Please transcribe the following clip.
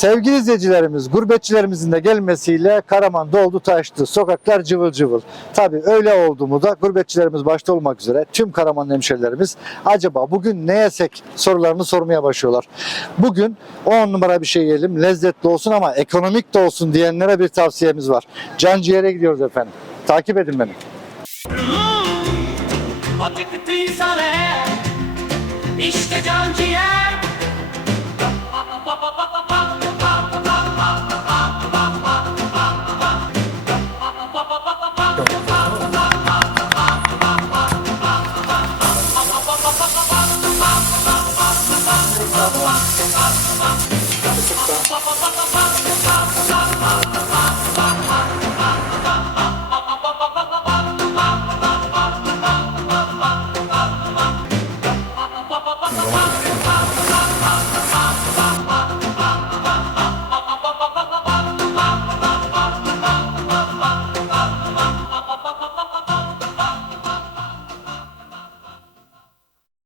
Sevgili izleyicilerimiz, gurbetçilerimizin de gelmesiyle Karaman doldu taştı. Sokaklar cıvıl cıvıl. Tabii öyle oldu mu da gurbetçilerimiz başta olmak üzere tüm Karaman hemşerilerimiz acaba bugün ne yesek sorularını sormaya başlıyorlar. Bugün 10 numara bir şey yiyelim, lezzetli olsun ama ekonomik de olsun diyenlere bir tavsiyemiz var. Canciğer'e gidiyoruz efendim. Takip edin beni. Eğer işte can ciğer Bye.